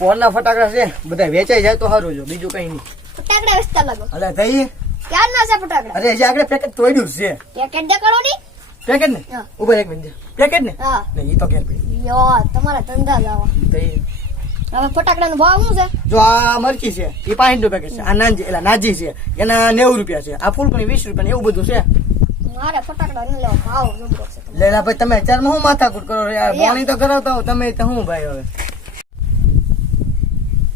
પોરના ફટાકડા છે બધા વેચાઈ જાય તો સારું જો, બીજું કઈ નહીં. ફટાકડા વેચતા લાગો. અલે થઈ ક્યાં ના છે ફટાકડા? અરે જે આગળ પેકેટ તોડ્યું છે. પેકેટ દેખાડો ની. પેકેટ ને હા. ઉપર એક મિનિટ પેકેટ ને હા. નહીં તો કેમ પડી યો તમારા ધંધા લાવા. થઈ હવે ફટાકડાનો ભાવ શું છે? જો આ મરચી છે એ 5 નું પેકેટ છે, આ નાજી એલા નાજી છે એના 90 રૂપિયા છે, આ ફૂલકણી 20 રૂપિયા એવું બધું છે. મારે ફટાકડા ન લેવા, ભાવ જબરો છે. લેલા ભાઈ તમે અત્યારમાં હું માથાકૂટ કરો યાર, પાણી તો કરાવતા હો તમે તો હું ભાઈ. હવે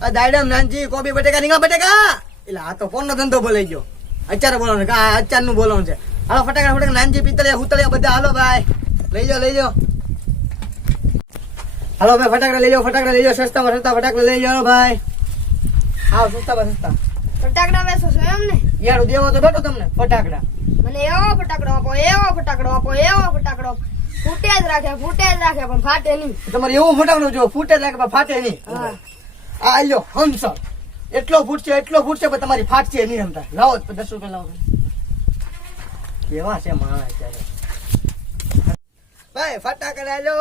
આ દાયડમ નાનજી કોબી બટેકા રીંગણા બટેકા એટલે આ તો ફોન નો ધંધો બોલાઈ ગયો. અત્યારે બોલવાનું કે આ અત્યાર નું બોલવાનું છે. હાલો ફટાકડા નાનજી પિત્તળિયા હુતળિયા બધા હાલો ભાઈ લઈ જાઓ. હાલો ભાઈ ફટાકડા લઈ જાઓ સસ્તામાં સસ્તા ફટાકડા લઈ જાઓ ભાઈ. આવ સસ્તામાં સસ્તા ફટાકડા વેચો છો એમ ને? યાર દેવો તો બેઠો તમને ફટાકડા. મને એવો ફટાકડો આપો, એવો ફટાકડો આપો, એવો ફટાકડો આપો. ફૂટે જ રાખે પણ ફાટે નહીં. તમારે એવું ફટાકડું જો ફૂટે લાગે પણ ફાટે નહીં. આ લ્યો હમસર એટલો ફૂટશે પણ તમારી ફાટશે નહીં. રમતા લાવો 10 રૂપિયા લાવો. કેવા છે માણસ અત્યારે. ભાઈ ફટાકડા લો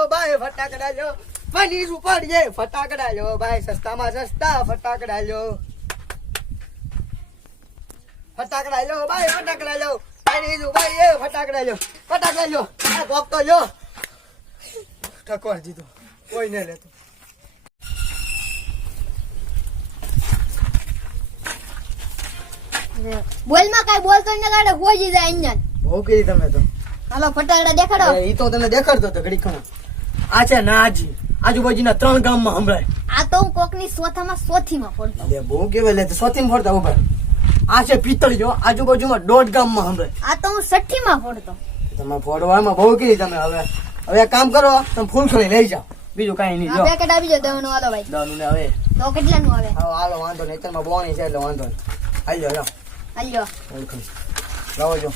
પાણી ઉપર જાય ફટાકડા લો ભાઈ, સસ્તામાં સસ્તા ફટાકડા લો ભાઈ ફટાકડા લો પાણી ભાઈ એ ફટાકડા લો આ કોક તો લો. ઠકવાર જીતો કોઈ નહીં લેતો. બોલમાં કઈ બોલતો ન કાઢે હોજી જાય અહીંયા. બહુ કીધી તમે તો. હાલો ફટાકડા દેખાડો. એ તો તમને દેખાડતો હતો ઘડી ખમો. આ છે નાજી આજુબાજુના 3 ગામમાં સંભળાય. આ તો હું કોકની ચોથામાં ચોથીમાં પડતો. એટલે બહુ કેવાય લે સોથીમાં ફરતા ઉભા. આ છે પિત્તળી જો આજુબાજુમાં 1.5 ગામમાં સંભળાય. આ તો હું 60માં પડતો. તમે ફોડવામાં બહુ કીધી તમે. હવે એક કામ કરો તમે ફૂલખડી લઈ જાઓ, બીજું કઈ નહીં. જો પેકેટ આવી જાય દવાનું. હાલો ભાઈ દાનું ને હવે તો કેટલાનું આવે? હાલો વાંધો નહીં, અત્યારમાં બોવાની છે એટલે વાંધો નહીં. હાલ્યો લો હાલ્યો ફૂલખડી લાવો જો.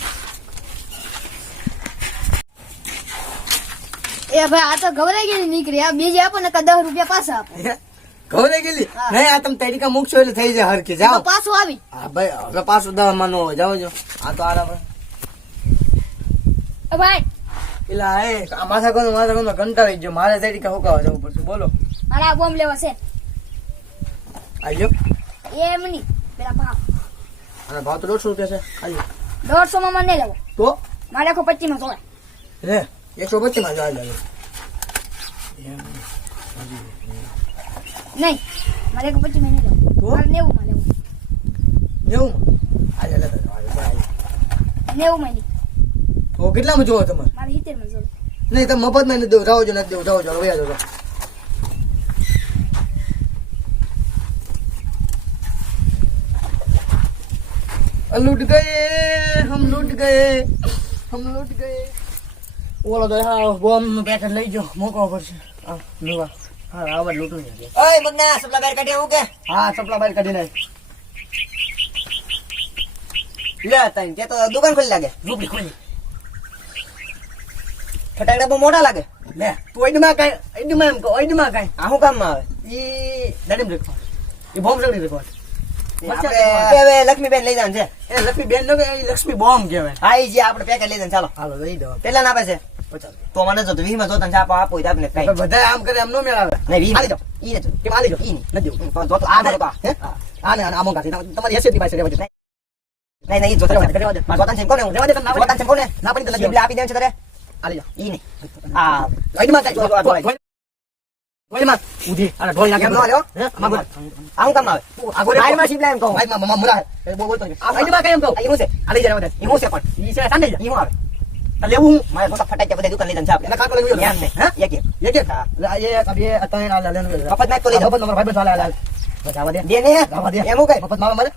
એ ભાઈ આ તો ગવરાઈ ગયેલી નીકળી. આ બીજી આપો ને 10 રૂપિયા પાછા આપો. ઘરે ગયેલી નહીં, આ તમે તરીકા મૂકશો એટલે થઈ જાય હરખી. જાઓ પાછું આવી. હા ભાઈ હવે પાછું 10 માં નો જાઓ જો. આ તો આરામ ભાઈ પેલા એ આ માથા કોનો કંટાળી ગયો. મારે તરીકા હુકાવા જવું પડશે. બોલો મારે આ બોમ્બ લેવા છે. આજો એમ નહીં પેલા ભાવ અને ભાવ તો 150 રૂપિયા છે. આજો 150 માં મને લેવો તો મારે 25 માં જોડે. રે 125 માં જાય લાગે. નહીં મારે 25 માં નહીં લેવું. મારે 90 માં લેવું. 90 આજે લેતા જાઓ. 90 માં નહીં. તો કેટલામાં જોવો તમારે? મારે 70 માં જોડે. નહીં તમે મફત માં નથી દેવું. જાઓ જો નથી દેવું. જાઓ હવે જાઓ. लूट गए ઓલો તો હા બોમ્બ નું પેકેટ લઈ જો મોકો પડશે. હા લુવા હા આવા લૂટું છે. ઓય મગના સપલા બહાર કાઢી આવું કે? હા સપલા બહાર કાઢી નાખ. લે તાઈ તે તો દુકાન ખોલી લાગે. રૂપડી ખોલી. ફટાકડા બહુ મોટા લાગે. લે તું ઓઈડમાં કાઈ ઓઈડમાં એમ કો ઓઈડમાં કાઈ આ હું કામમાં આવે? ઈ દાડીમ રેખો. ઈ બોમ્બ સડી રેખો. આપણે લક્ષ્મીબેન લઈ જવાનું છે. એ લક્ષ્મીબેન નો લક્ષ્મી બોમ્બ કહેવાય. હા ઈ જે આપણે પેકેટ લઈ જવાનું. ચાલો હાલો લઈ દો. કેટલા ના આપે છે? 50. તો મને જો 20 માં જોતા આપો આપો આપને કઈ બધા આમ કરે એમ નો મેળાવે. નહીં 20 આલી દો. ઈ ને કે આલી દો. ઈ નથી દઉં. તો જો આ દો હે આને આ મોંઘા છે તમારી હેસિયત ની પાસે રહેવા દે. નહીં નહીં જોતા રહેવા દે. જોતા છે કોને રહેવા દે તમને જોતા છે કોને ના પડી તો લઈ આપી દેવાનું છે તારે. આલી દો. ઈ નહીં આ ઓઈડમાં કઈ ઓઈડમાં ઉધી અને ઢોલ નાખે નો આલ્યો હે માગો આવું કામ આવે આ ગોરે આઈમાં શીપલા એમ કહું આઈમાં મમ્મા મુરા બોલતો આ ઓઈડમાં કઈ એમ કહું ઈ હું છે આલી જરા દે ઈ હું છે પણ ઈ છે સાંડે ઈ હું આવે લેવું મારે પોતા ફટાઈ જાય બધા દુકાન લઈ જન છે આપણે ના કાકો લઈ લો હે એક એ અબે અત્યારે આ લેવાનું મફત નાખ તો લઈ મફત નંબર ભાઈ બસ આલા બતાવા દે દે ને આવા દે એમ કઈ મફત માવા મારે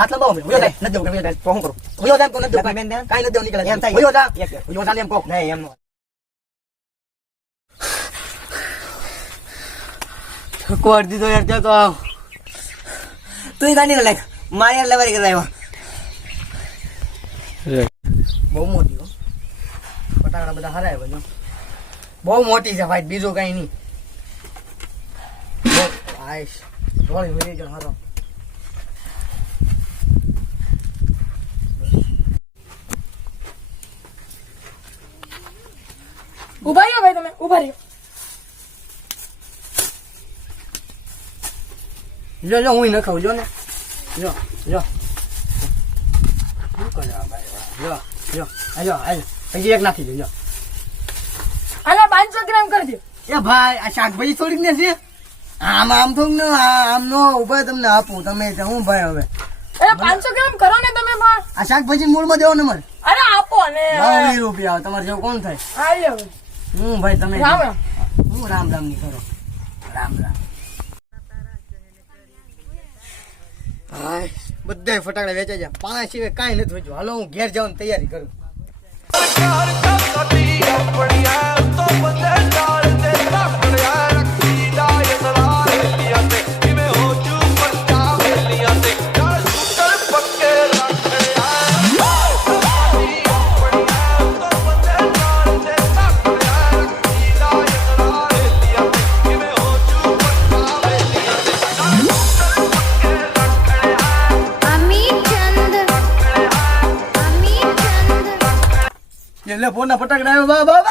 હાથ લંબાવો ઉયો દે ન દઉં તો હું કરું ઉયો દે કોને દઉં બેન દે કાઈ ન દઉં નીકળે એમ થાય ઉયો દે એમ કહો નહીં એમ કોર દીધો યાર તે તો તું ગાડી લાગ મારે લેવારી કરાયો બહુ મોટી હો ફટાકડા બધા હરાય બધો બહુ મોટી છે ભાઈ બીજું કઈ નહીં આઈશ રોળી મેરી જો હારો ઉભા રહ્યો ભાઈ તમે ઉભા રહ્યો જો જો હું ન ખાઉં જો ને જો જો શું કરે આ ભાઈ જો જો આજો હજી એક નાખી દે જો આલા 500 ગ્રામ કરી દે. એ ભાઈ આ શાકભાજી થોડીક ને છે આમ થોડુંક ને આમ નો ઉભા તમને આપું તમે હું ભાઈ હવે અરે 500 ગ્રામ કરો ને તમે પણ. આ શાકભાજી મૂળમાં દેવો ને મને અરે આપો ને. 20 રૂપિયા તમારે જેવું કોણ થાય હાલ્યો હવે. હું ભાઈ તમે રામ રામ. હું રામ રામ ની કરો રામ રામ હાય બધાય ફટાકડા વેચાઈ જાય 5 સિવાય કાંઈ નથી વેચ્યું હાલો હું ઘેર જવાની તૈયારી કરું એટલે ફોનના ફટાકડા આવ્યો બા બા